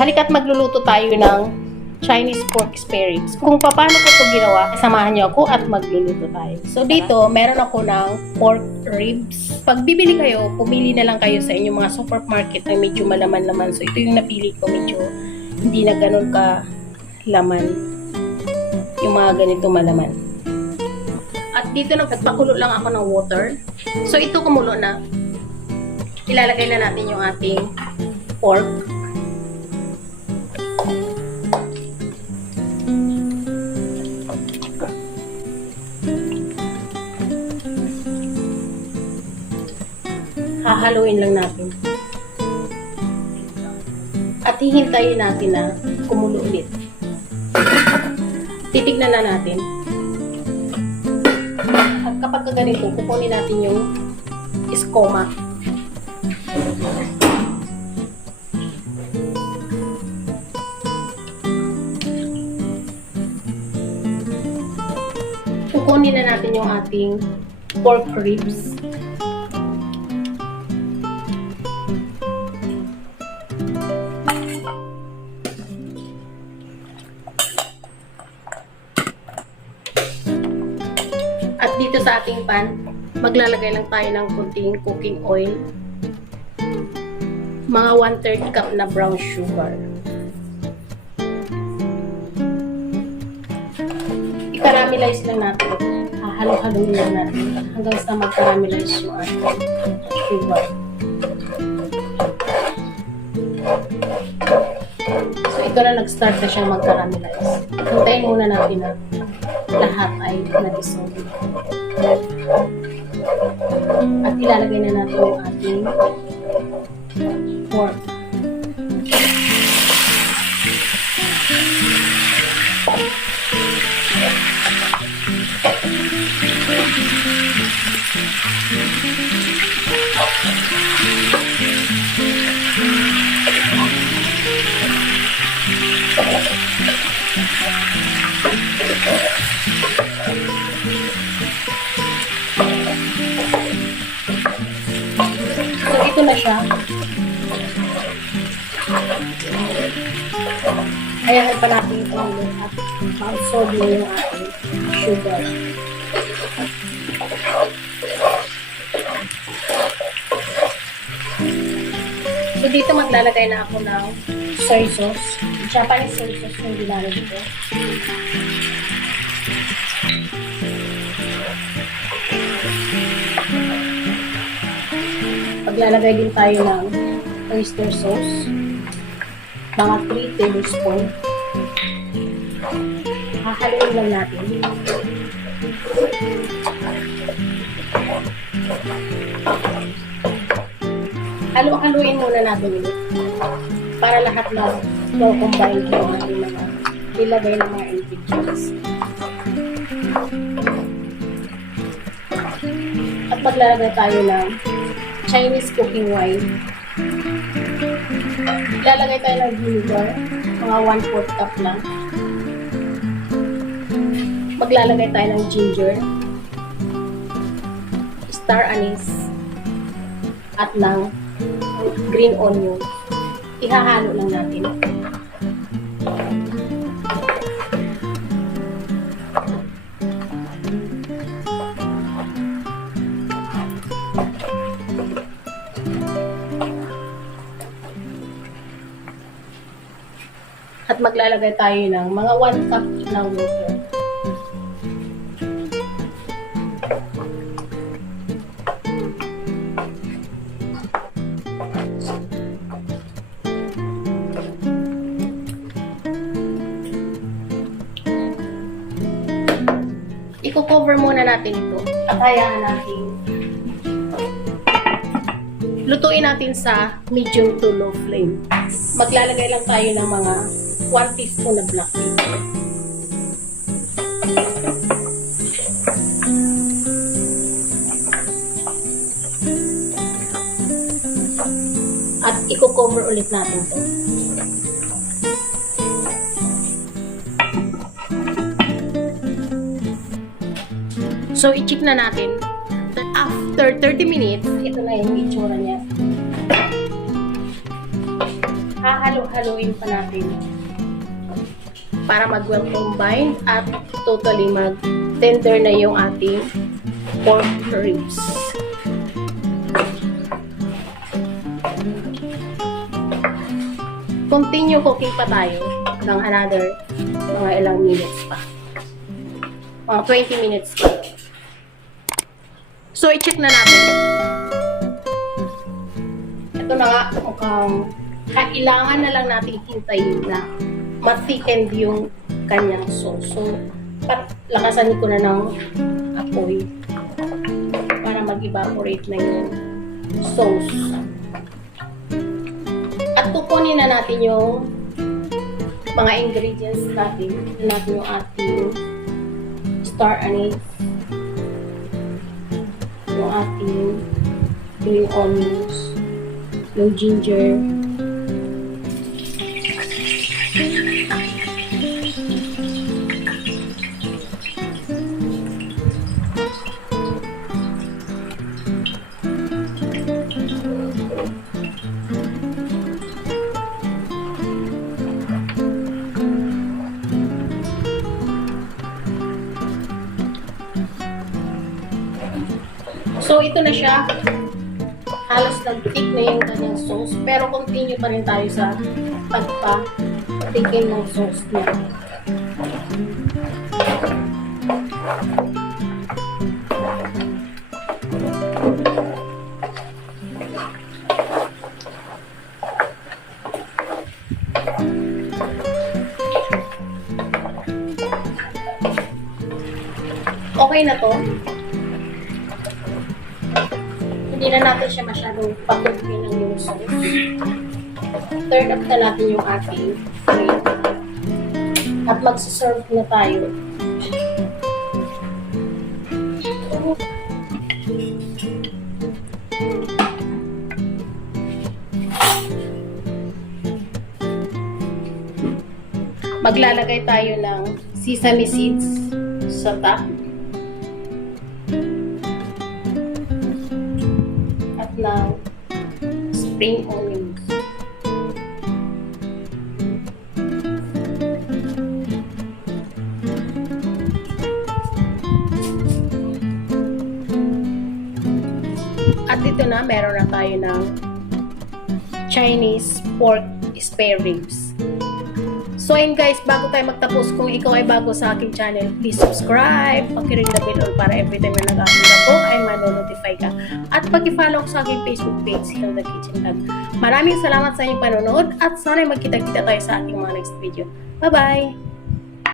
Halika't magluluto tayo ng Chinese pork spare ribs. Kung paano ko ito ginawa, samahan niyo ako at magluluto tayo. So dito, meron ako ng pork ribs. Pag bibili kayo, pumili na lang kayo sa inyong mga supermarket na medyo malaman-laman. So ito yung napili ko, medyo hindi na ganun ka laman. Yung mga ganito malaman. At dito nagpakulo lang ako ng water. So ito kumulo na. Ilalagay na natin yung ating pork. Hahaluin lang natin. At hihintayin natin na kumulo ulit. Titignan na natin. At kapag ganito, kukunin natin yung iskoma. Kukunin na natin yung ating pork ribs. At dito sa ating pan, maglalagay lang tayo ng kunting cooking oil. Mga 1/3 cup na brown sugar. I-caramelize lang natin. Halo-haloin lang natin hanggang sa mag-caramelize yung ating sugar. So ito na, nag-start na siyang mag-caramelize. Hintayin muna natin na lahat ay na-dissolve. At ilalagay na natin yung ating pork. So, ito na siya. Ayan pa natin ito ulit at ma-absorb na yung ating sugar. So, dito maglalagay na ako ng soy sauce. Japanese soy sauce yung ginamit ko. Maglalagay din tayo ng oyster sauce. Mga 3 tablespoon. Hahaluin lang natin. Haluin muna natin ulit. Para lahat na combine yung ating mga ilagay ng mga ingredients. At maglalagay tayo ng Chinese cooking wine. Ilalagay tayo ng venigar, mga 1/4 cup lang. Maglalagay tayo ng ginger, star anise, at ng green onion. Ihahalo lang natin. At maglalagay tayo ng mga 1 cup ng water. I-cover muna natin ito at hayaan natin. Lutuin natin sa medium to low flame. Maglalagay lang tayo ng mga 1 teaspoon na black pepper. At i-cover ulit natin ito. So, i-check na natin. After 30 minutes, ito na yung itsura niya. hahalo-haloin pa natin para mag-well combine at totally mag-tender na yung ating pork ribs. Continue cooking pa tayo ng another mga ilang minutes pa. Mga 20 minutes pa. So, i-check na natin. Ito na nga, mukhang kailangan na lang natin hintayin na ma-thickened yung kanyang sauce. So, lakasan ko na ng apoy para mag-evaporate na yung sauce. At kukunin na natin yung mga ingredients natin. Kukunin natin yung ating star anise, yung ating green onions, yung ginger, so, ito na siya. Halos nag-thick na yung kanyang sauce. Pero continue pa rin tayo sa pagpa-thicken ng sauce niya. Okay na to. Hindi na natin siya masyadong patukin ng yung sauce. Turn up na natin yung ating plate. At magsiserve na tayo. Maglalagay tayo ng sesame seeds sa top. Ng spring onions. At ito na, meron na tayo ng Chinese pork spare ribs. So ayun guys, bago tayo magtapos, kung ikaw ay bago sa aking channel, please subscribe, pakiring the bell para every time na nag-upload ako ay mano-notify ka. At pag-follow ko sa aking Facebook page, Hilda Kitchen Vlog. Maraming salamat sa inyong panonood at sana magkita-kita tayo sa aking mga next video. Bye-bye!